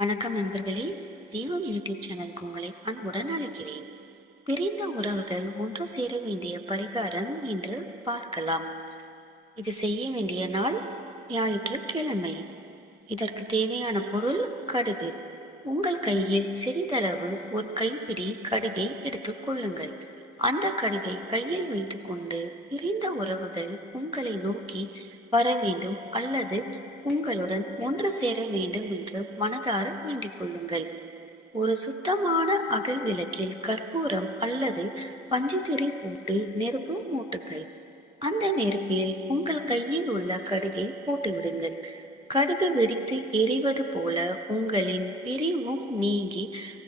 வணக்கம் நண்பர்களே, தெய்வம் யூடியூப் சேனலுக்கு உங்களை அன்புடன் அழைக்கிறேன். பிரிந்த உறவுகள் ஒன்று சேர வேண்டிய பரிகாரம் என்று பார்க்கலாம். இது செய்ய வேண்டிய நாள் ஞாயிற்றுக்கிழமை. இதற்கு தேவையான பொருள் கடுகு. உங்கள் கையில் சிறிதளவு ஒரு கைப்பிடி கடுகை எடுத்துக் கொள்ளுங்கள். அந்த கடுகை கையில் வைத்துக்கொண்டு பிரிந்த உறவுகள் உங்களை நோக்கி வர வேண்டும் அல்லது உங்களுடன் ஒன்று சேர வேண்டும் என்று மனதார வேண்டிக் கொள்ளுங்கள். ஒரு சுத்தமான அகல் விளக்கில் கற்பூரம் அல்லது பஞ்சுத்திரி போட்டு நெருப்பு மூட்டுங்கள். அந்த நெருப்பில் உங்கள் கையில் உள்ள கடுகை போட்டுவிடுங்கள். கடுகு வெடித்து எரிவது போல உங்களின் பிரிவும் நீங்கி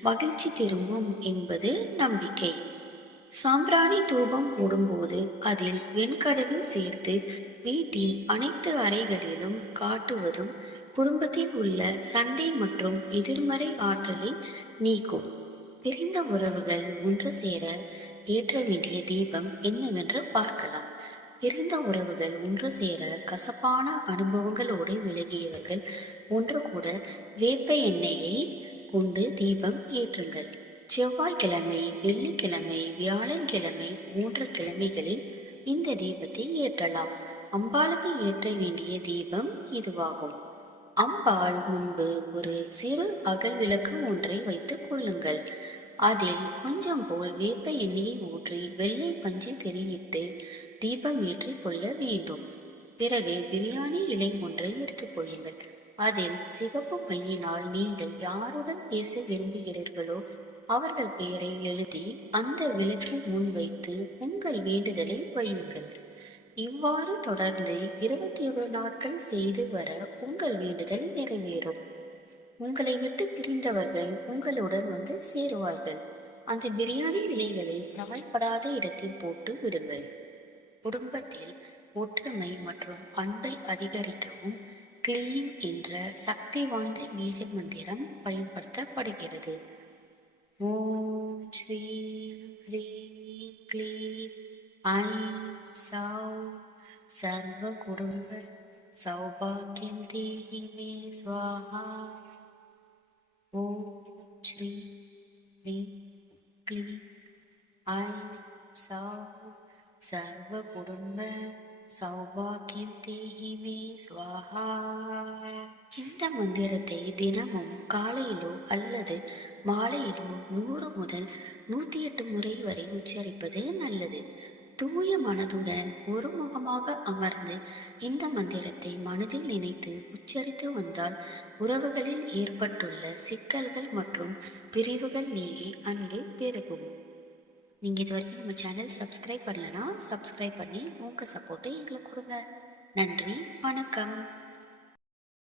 மகிழ்ச்சி திரும்பும் என்பது நம்பிக்கை. சாம்பிராணி தூபம் போடும்போது அதில் வெண்கடுகு சேர்த்து வீட்டின் அனைத்து அறைகளிலும் காட்டுவதும் குடும்பத்தில் உள்ள சண்டை மற்றும் எதிர்மறை ஆற்றலை நீக்கும். பிரிந்த உறவுகள் ஒன்று சேர ஏற்ற வேண்டிய தீபம் என்னவென்று பார்க்கலாம். பிரிந்த உறவுகள் ஒன்று சேர கசப்பான அனுபவங்களோடு விலகியவர்கள் ஒன்று கூட வேப்ப எண்ணெயை கொண்டு தீபம் ஏற்றுங்கள். செவ்வாய்க்கிழமை, வெள்ளிக்கிழமை, வியாழன்கிழமை 3 கிழமைகளில் இந்த தீபத்தை ஏற்றலாம். அம்பாளுக்கு ஏற்ற வேண்டிய தீபம் இதுவாகும். அம்பாள் முன்பு ஒரு சிறு அகல் விளக்கு ஒன்றை வைத்துக் கொள்ளுங்கள். அதில் கொஞ்சம் போல் வேப்ப எண்ணெயை ஊற்றி வெள்ளை பஞ்சு தெரியிட்டு தீபம் ஏற்றி கொள்ள வேண்டும். பிறகு பிரியாணி இலை ஒன்றை எடுத்துக் கொள்ளுங்கள். அதில் சிகப்பு பையினால் நீங்கள் யாருடன் பேச விரும்புகிறீர்களோ அவர்கள் பெயரை எழுதி அந்த விளக்கின் முன் வைத்து உங்கள் வேண்டுதலை வையுங்கள். இவ்வாறு தொடர்ந்து 21 நாட்கள் செய்து வர உங்கள் வேண்டுதல் நிறைவேறும். உங்களை விட்டு பிரிந்தவர்கள் உங்களுடன் வந்து சேருவார்கள். அந்த பிரியாணி இலைகளை காய்படாத இடத்தில் போட்டு விடுங்கள். குடும்பத்தில் ஒற்றுமை மற்றும் அன்பை அதிகரிக்கவும் கிளீன் என்ற சக்தி வாய்ந்த பீஜ மந்திரம் பயன்படுத்தப்படுகிறது. ஓம் ஸ்ரீ ஹ்ரீம் க்ளீம் ஐம் சௌ சர்வ குடும்ப சௌபாக்கியம் தேஹி மே ஸ்வாஹா. ஓம் ஸ்ரீ ஹ்ரீம் க்ளீம் ஐம் சௌ சர்வ குடும்ப சௌபாக்கியம் தேஹி மே ஸ்வாஹா. இந்த மந்திரத்தை தினமும் காலையிலோ அல்லது மாலையிலோ 100 முதல் 108 முறை வரை உச்சரிப்பது நல்லது. தூய மனதுடன் ஒருமுகமாக அமர்ந்து இந்த மந்திரத்தை மனதில் நினைத்து உச்சரித்து வந்தால் உறவுகளில் ஏற்பட்டுள்ள சிக்கல்கள் மற்றும் பிரிவுகள் நீங்கி அன்பு பெருகும். நீங்கள் இது வரைக்கும் நம்ம சேனல் சப்ஸ்கிரைப் பண்ணலன்னா சப்ஸ்கிரைப் பண்ணி உங்கள் சப்போர்ட்டை எங்களுக்கு கொடுங்க. நன்றி, வணக்கம்.